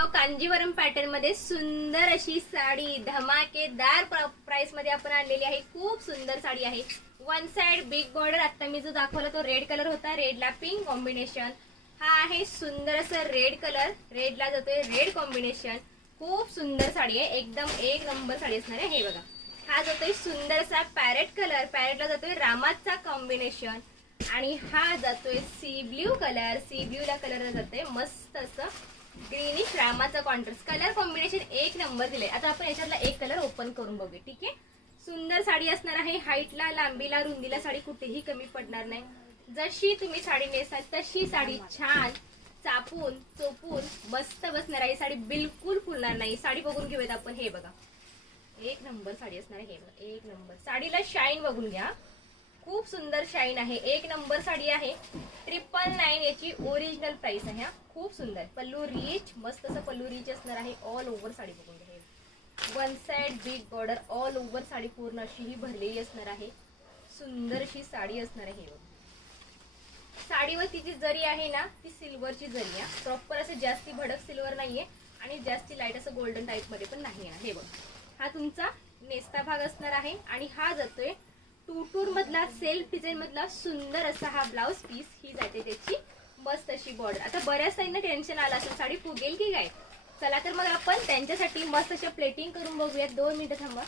मित्रांनो, कांजीवरम पॅटर्न मध्ये सुंदर अशी साडी धमाकेदार प्राइस मध्ये आपण आणलेली आहे। खूप सुंदर साडी आहे। वन साइड बिग बॉर्डर, आता मी जो दाखवला तो रेड कलर होता, रेडला पिंक कॉम्बिनेशन। हा आहे सुंदर असं रेड कलर, रेडला जातोय रेड कॉम्बिनेशन। खूप सुंदर साडी आहे, एकदम एक नंबर साडी असणार आहे। हे बघा, हा जातोय सुंदर असा पॅरेट कलर, पॅरेटला जातोय रामाचा कॉम्बिनेशन। आणि हा जातोय sea blue colour, sea blue ला कलर जातोय मस्त असं ग्रीनिश रामाचा कॉन्ट्रास्ट। कलर कॉम्बिनेशन एक नंबर दिले। आता आपण याच्यातला एक कलर ओपन करून बघूया, ठीक आहे। सुंदर साडी असणार आहे, हाईटला, लांबीला, रुंदीला साडी कुठेही कमी पडणार नाही। जशी तुम्ही साडी नेसाल तशी साडी छान चापून चोपून मस्त बसणार आहे। साडी बिलकुल फुलणार नाही। साडी बघून घेऊयात आपण। हे बघा, एक नंबर साडी असणार आहे। हे बघा, एक नंबर साडीला शाईन बघून घ्या, खूप सुंदर शाईन आहे, एक नंबर साडी आहे। 999 याची ओरिजिनल प्राइस आहे। खूप सुंदर पल्लू रिच, मस्त असं पल्लू रिच असणार आहे। ऑल ओव्हर साडी बघून घ्या, one side big border, all over sari पूर्ण अशी ही भरलेली असणार आहे। सुंदर अशी साडी असणार आहे। साडीवर तिची जरी आहे ना, ती सिल्वरची जरी आहे, प्रॉपर असं जास्ती भडक सिल्वर नाहीये आणि जास्ती लाईट असं गोल्डन टाइप मध्ये पण नाही आहे। हे बघा, हा तुमचा नेस्ता भाग असणार आहे। आणि हा जातोय टूटूर मधला सेल्फ डिझाइन मधला सुंदर असा हा ब्लाउज पीस। ही जाते त्याची मस्त अशी बॉर्डर। आता बऱ्याच ताईंना टेन्शन आलं असेल साडी फुगेल की काय, चला तर मग आपण त्यांच्यासाठी मस्त अशा प्लेटिंग करून बघूयात। 2 मिनिटं थांबा।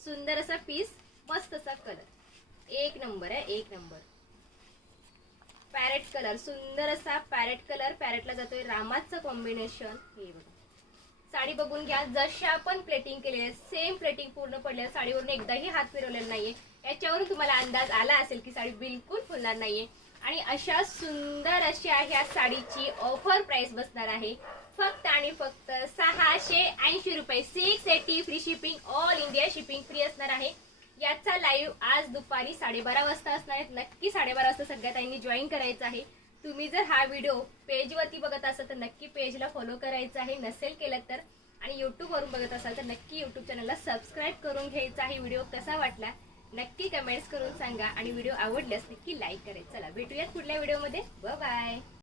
सुंदर असा पीस, मस्त असा कलर, एक नंबर आहे, एक नंबर। पॅरेट कलर, सुंदर असा पॅरेट कलर, पॅरेटला जातोय रामाचं कॉम्बिनेशन। हे बघा, साडी बघून घ्या, जशी आपण प्लेटिंग केलेली सेम प्लेटिंग पूर्ण पडलेल्या साडीवरून एकदाही हात फिरवलेला नाहीये। याच्यावरून तुम्हाला अंदाज आला असेल की साडी बिलकुल फुलणार नाहीये। आणि अशा सुंदर अशा ह्या साडीची ऑफर प्राइस बसणार आहे फक्त आणि फक्त 680 रुपये। 680 free shipping, all India shipping free असणार आहे। याचा लाईव्ह आज दुपारी 12:30 वाजता असणार आहे। नक्की 12:30 वाजता सगळ्या ताईंनी जॉईन करायचं आहे। तुम्ही जर हा व्हिडिओ पेजवरती बघत असाल तर नक्की पेजला फॉलो करायचं आहे, नसेल केलं तर, आणि युट्यूब वरून बघत असाल तर नक्की युट्यूब चॅनलला सबस्क्राईब करून घ्यायचा आहे। व्हिडिओ कसा वाटला नक्की कमेंट्स करून सांगा आणि व्हिडिओ आवडल्यास नक्की लाईक करायचं। चला भेटूयात पुढल्या व्हिडिओमध्ये, बाय बाय।